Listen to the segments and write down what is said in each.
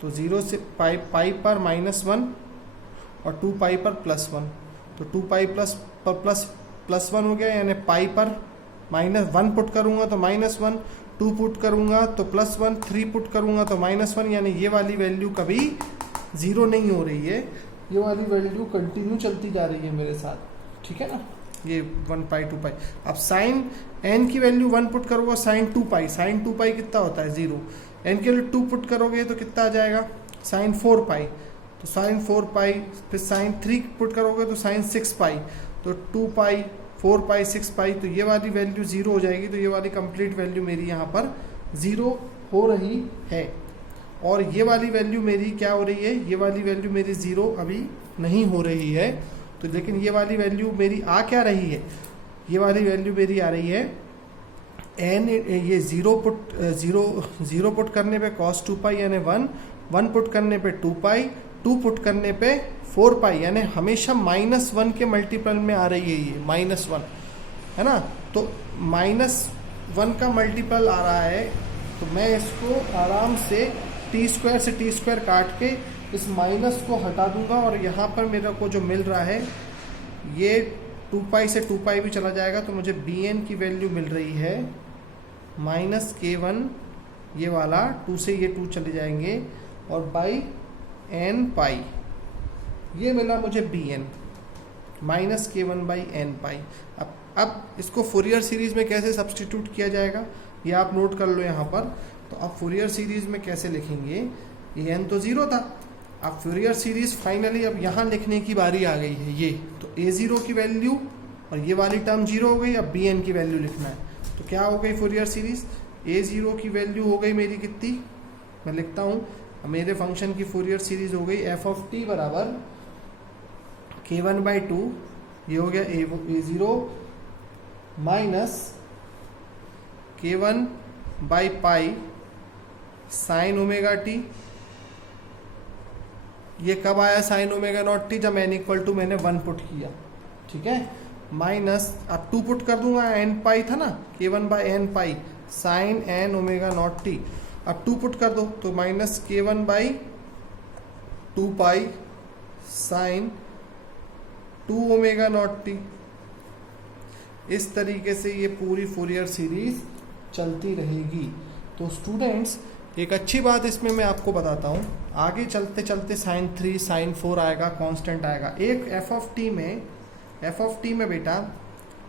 तो 0 से पाई पर -1 और 2 पाई पर +1, तो 2 पाई +1 हो गया, यानी पाई पर -1 पुट करूंगा तो -1, 2 पुट करूंगा तो +1, 3 पुट करूंगा तो -1, यानी ये वाली वैल्यू कभी 0 नहीं हो रही है, ये वाली वैल्यू कंटिन्यू चलती जा रही है मेरे साथ, ठीक है ना। ये 1 पाई 2 पाई। अब साइन n की वैल्यू 1 पुट करोगे साइन 2 पाई, साइन 2 पाई कितना होता है 0, n के लिए 2 पुट करोगे तो कितना आ जाएगा साइन 4 पाई, तो साइन 4 पाई, फिर साइन 3 पुट करोगे तो साइन 6 पाई, तो 2 पाई 4 पाई 6 पाई, तो ये वाली वैल्यू 0 हो जाएगी, तो ये वाली कंप्लीट वैल्यू मेरी यहाँ पर 0 हो रही है। और ये वाली वैल्यू मेरी क्या हो रही है, ये वाली वैल्यू मेरी 0 अभी नहीं हो रही है, तो लेकिन ये वाली वैल्यू मेरी आ क्या रही है, ये वाली वैल्यू मेरी आ रही है n, ये 0 पुट करने पे cos 2 पाई यानी 1 पुट करने पे 2 पाई, 2 पुट करने पे 4 पाई, यानी हमेशा -1 के मल्टीपल में आ रही है ये -1, है ना। तो -1 का मल्टीपल आ रहा है, तो मैं इसको आराम से t² से t² काट के इस माइनस को हटा दूंगा, और यहाँ पर मेरे को जो मिल रहा है ये 2 पाई से 2 पाई भी चला जाएगा, तो मुझे bn की वैल्यू मिल रही है -k1, ये वाला 2 से ये 2 चले जाएंगे, और बाई n पाई, ये मिला मुझे bn -k1 बाई n पाई। अब इसको फुरियर सीरीज में कैसे सब्सटीट्यूट किया जाएगा ये आप नोट कर लो यहाँ पर। तो आप फुरियर सीरीज में कैसे लिखेंगे, ये n तो 0 था, अब फुरियर सीरीज फाइनली अब यहाँ लिखने की बारी आ गई है, ये तो a0 की वैल्यू और ये वाली टर्म 0 हो गई, अब bn की वैल्यू लिखना है, तो क्या हो गई फुरियर सीरीज, a0 की वैल्यू हो गई मेरी कितनी, मैं लिखता हूँ, मेरे फंक्शन की फुरियर सीरीज हो गई f ऑफ t बराबर k1/2, ये हो गया a0 माइनस k1/पाई साइन ओमेगा टी, ये कब आया साइन ओमेगा नॉट टी, जब n इक्वल टू मैंने 1 पुट किया, ठीक है, माइनस अब 2 पुट कर दूंगा, n पाई था ना, k1/n pi sine n omega not T, अब 2 पुट कर दो तो minus k1/2 pi sine 2 omega not T. इस तरीके से ये पूरी फुरियर सीरीज चलती रहेगी। तो स्टूडेंट्स एक अच्छी बात इसमें मैं आपको बताता हूँ, आगे चलते चलते साइन 3 साइन 4 आएगा, कांस्टेंट आएगा, एक एफ ऑफ टी में बेटा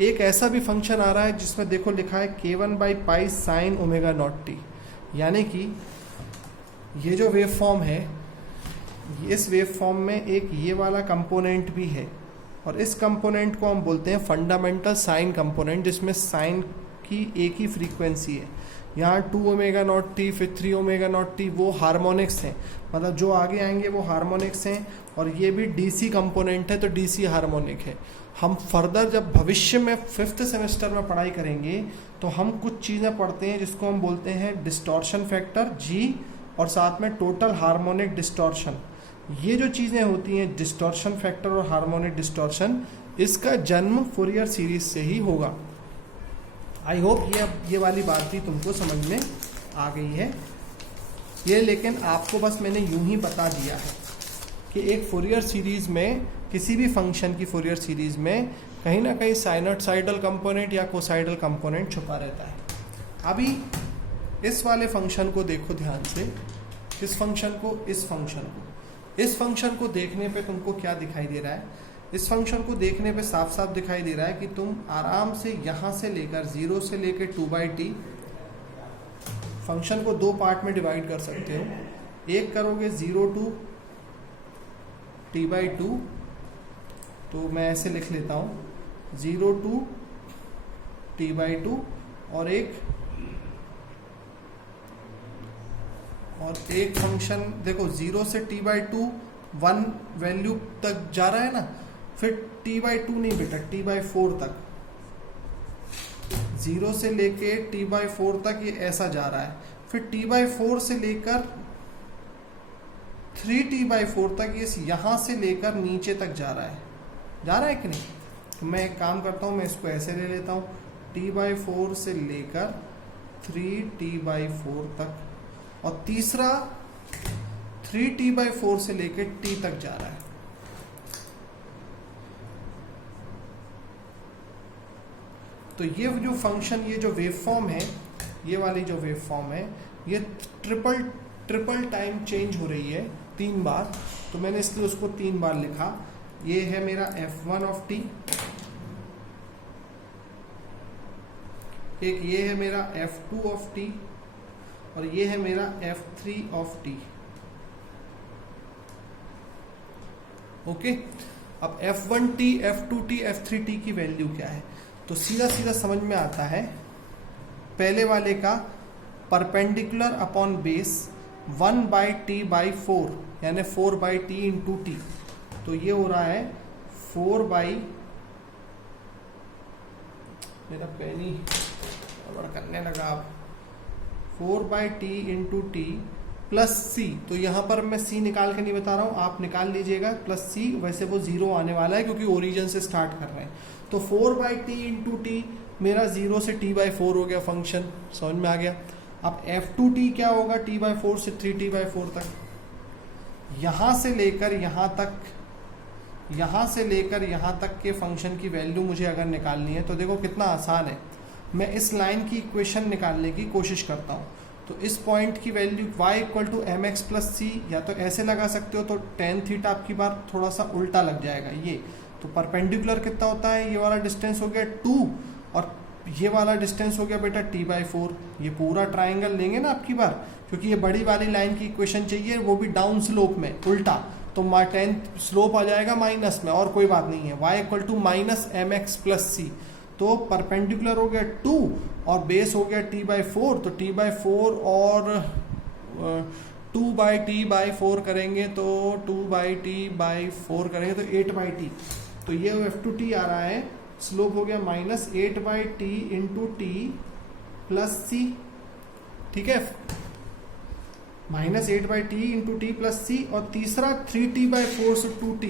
एक ऐसा भी फंक्शन आ रहा है जिसमें देखो लिखा है k1/पाई साइन ओमेगा नॉट टी, यानी कि ये जो वेव फॉर्म है, इस वेव फॉर्म में एक ये वाला कंपोनेंट भी है, और इस कंपोनेंट को हम बोलते हैं फंडामेंटल साइन कंपोनेंट, जिसमें साइन की एक ही फ्रीक्वेंसी है। यहाँ 2 ओमेगा नॉट टी फिर 3 ओमेगा नॉट टी वो हार्मोनिक्स हैं, मतलब जो आगे आएंगे वो हार्मोनिक्स हैं, और ये भी डीसी कंपोनेंट है, तो डीसी हार्मोनिक है। हम फर्दर जब भविष्य में 5th सेमेस्टर में पढ़ाई करेंगे तो हम कुछ चीज़ें पढ़ते हैं जिसको हम बोलते हैं डिस्टॉर्शन फैक्टर जी, और साथ में टोटल हार्मोनिक डिस्टॉर्शन। ये जो चीज़ें होती हैं डिस्टॉर्शन फैक्टर और हार्मोनिक डिस्टॉर्शन, इसका जन्म फुरियर सीरीज से ही होगा। आई होप ये वाली बात भी तुमको समझ में आ गई है ये, लेकिन आपको बस मैंने यूं ही बता दिया है कि एक फुरियर सीरीज में, किसी भी फंक्शन की फुरियर सीरीज में कहीं ना कहीं साइनोसाइडल कंपोनेंट या कोसाइडल कंपोनेंट छुपा रहता है। अभी इस वाले फंक्शन को देखो ध्यान से, इस फंक्शन को देखने पे तुमको क्या दिखाई दे रहा है, इस फंक्शन को देखने पे साफ साफ दिखाई दे रहा है कि तुम आराम से यहाँ से लेकर 0 से लेकर 2/t फंक्शन को 2 पार्ट में डिवाइड कर सकते हो। एक करोगे 0 to t/2, तो मैं ऐसे लिख लेता हूँ 0 to t/2, और एक फंक्शन देखो 0 से t/2 1 वैल्यू तक जा रहा है ना, फिर t/2 नहीं बेटा t/4 तक, 0 से लेके t/4 तक ये ऐसा जा रहा है, फिर t/4 से लेकर 3t/4 तक ये यहाँ से लेकर नीचे तक जा रहा है कि नहीं। तो मैं एक काम करता हूँ, मैं इसको ऐसे ले लेता हूँ t/4 से लेकर 3t/4 तक, और तीसरा 3t/4 से लेकर t तक जा रहा है। तो ये जो फंक्शन, ये जो वेव फॉर्म है, ये वाली जो वेव फॉर्म है, ये ट्रिपल टाइम चेंज हो रही है 3 बार। तो मैंने इसलिए उसको 3 बार लिखा। ये है मेरा f1 ऑफ t, एक ये है मेरा f2 ऑफ t, और ये है मेरा f3 ऑफ t। ओके, अब f1t, f2t, f3t की वैल्यू क्या है? तो सीधा सीधा समझ में आता है, पहले वाले का परपेंडिकुलर अपॉन बेस 1/t/4 यानी 4/t इंटू टी। तो ये हो रहा है 4 बाई, मेरा पेन ही गड़बड़ करने लगा अब, 4/t इंटू टी प्लस सी। तो यहाँ पर मैं सी निकाल के नहीं बता रहा हूँ, आप निकाल लीजिएगा प्लस सी। वैसे वो 0 आने वाला है क्योंकि ओरिजिन से स्टार्ट कर रहे हैं। तो 4/t इंटू टी मेरा 0 से t/4 हो गया फंक्शन, समझ में आ गया। अब f2t क्या होगा? t/4 से 3t/4 तक। यहाँ से लेकर यहाँ तक, यहाँ से लेकर यहाँ तक के फंक्शन की वैल्यू मुझे अगर निकालनी है तो देखो कितना आसान है। मैं इस लाइन की इक्वेशन निकालने की कोशिश करता हूँ। तो इस पॉइंट की वैल्यू y = mx + c, या तो ऐसे लगा सकते हो तो tan थीटा आपकी बार थोड़ा सा उल्टा लग जाएगा ये। तो परपेंडिकुलर कितना होता है? ये वाला डिस्टेंस हो गया 2 और ये वाला डिस्टेंस हो गया बेटा t/4। ये पूरा ट्राइंगल लेंगे ना आपकी बार, क्योंकि ये बड़ी वाली लाइन की इक्वेशन चाहिए, वो भी डाउन स्लोप में उल्टा। तो tan स्लोप आ जाएगा माइनस में, और कोई बात नहीं है। y = -mx + c। तो परपेंडिकुलर हो गया 2 और बेस हो गया t/4। तो t/4 और 2/t/4 करेंगे तो 2/t/4 करेंगे तो 8/t। तो ये f2t आ रहा है, स्लोप हो गया -8/t इंटू टी प्लस सी। ठीक है, -8/t इंटू टी प्लस सी। और तीसरा 3t/4 से 2t,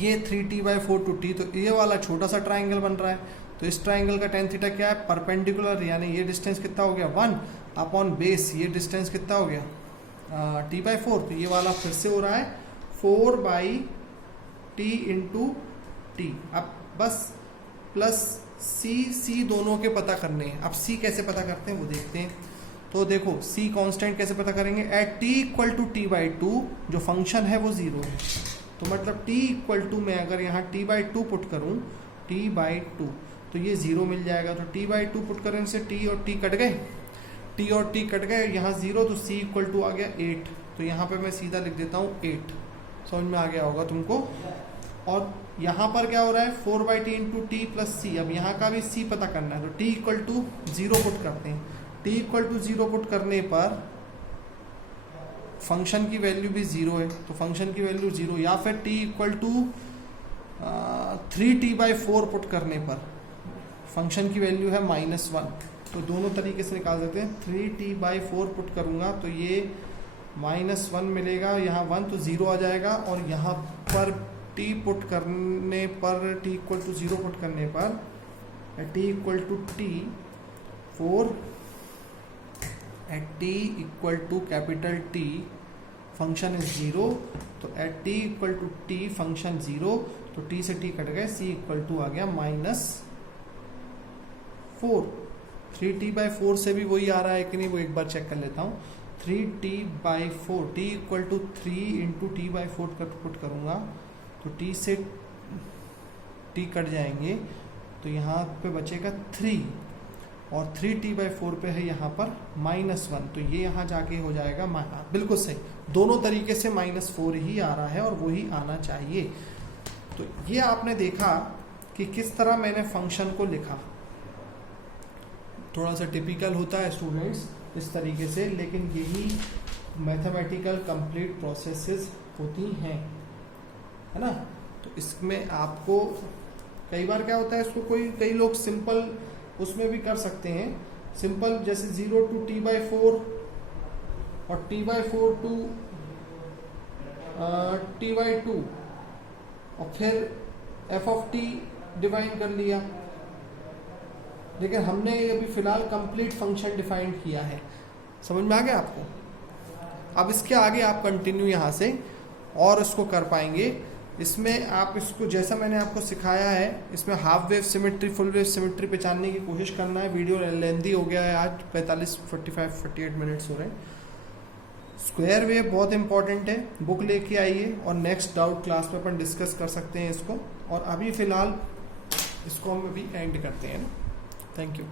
ये 3t/4 to t। तो ये वाला छोटा सा ट्राइंगल बन रहा है। तो इस ट्राइंगल का tan थीटा क्या है? परपेंडिकुलर, यानी ये डिस्टेंस कितना हो गया 1 अपॉन बेस, ये डिस्टेंस कितना हो गया t/4। तो ये वाला फिर से हो रहा है 4/t इंटू टी। अब बस प्लस सी दोनों के पता करने हैं। अब सी कैसे पता करते हैं वो देखते हैं। तो देखो सी कांस्टेंट कैसे पता करेंगे? एट t = t/2 जो फंक्शन है वो 0 है। तो मतलब t = मैं अगर यहाँ t/2 पुट करूँ, t/2, तो ये 0 मिल जाएगा। तो t/2 पुट करें से t और t कट गए, t और t कट गए, यहाँ 0। तो c = आ गया 8। तो यहाँ पे मैं सीधा लिख देता हूँ 8। समझ में आ गया होगा तुमको। और यहाँ पर क्या हो रहा है? 4/t इंटू टी प्लस सी। अब यहाँ का भी c पता करना है। तो t = 0 पुट करते हैं। t = 0 पुट करने पर फंक्शन की वैल्यू भी 0 है, तो फंक्शन की वैल्यू 0। या फिर t = 3t/4 पुट करने पर फंक्शन की वैल्यू है -1। तो दोनों तरीके से निकाल सकते हैं। 3t/4 पुट करूँगा तो ये -1 मिलेगा, यहाँ 1 तो 0 आ जाएगा। और यहाँ पर t पुट करने पर, t = 0 पुट करने पर t = t4 at t = capital T function is 0। तो एट t = t फंक्शन 0। तो t से t कट गए, c = आ गया -4। 3t/4 से भी वही आ रहा है कि नहीं, वो एक बार चेक कर लेता हूँ। 3t/4, t = 3 into t/4 put करूँगा तो t से t कट जाएंगे, तो यहाँ पे बचेगा 3 और 3t/4 पे है यहाँ पर -1। तो ये यहाँ जाके हो जाएगा बिल्कुल सही। दोनों तरीके से -4 ही आ रहा है और वही आना चाहिए। तो ये आपने देखा कि किस तरह मैंने फंक्शन को लिखा। थोड़ा सा टिपिकल होता है स्टूडेंट्स इस तरीके से, लेकिन यही मैथमेटिकल कंप्लीट प्रोसेसेस होती हैं, है ना। तो इसमें आपको कई बार क्या होता है, इसको कई लोग सिंपल उसमें भी कर सकते हैं। सिंपल जैसे 0 to t/4 और t/4 to t/2 और फिर f(t) डिफाइन कर लिया। लेकिन हमने अभी फिलहाल कंप्लीट फंक्शन डिफाइन किया है। समझ में आ गया आपको? अब इसके आगे आप कंटिन्यू यहाँ से और उसको कर पाएंगे। इसमें आप इसको जैसा मैंने आपको सिखाया है, इसमें half wave symmetry, full wave symmetry पहचानने की कोशिश करना है। वीडियो लेंदी हो गया है आज, 48 मिनट्स हो रहे हैं। स्क्वायर वेव बहुत इंपॉर्टेंट है, बुक लेके आइए और नेक्स्ट डाउट क्लास में अपन डिस्कस कर सकते हैं इसको। और अभी फिलहाल इसको हम अभी एंड करते हैं ना। Thank you.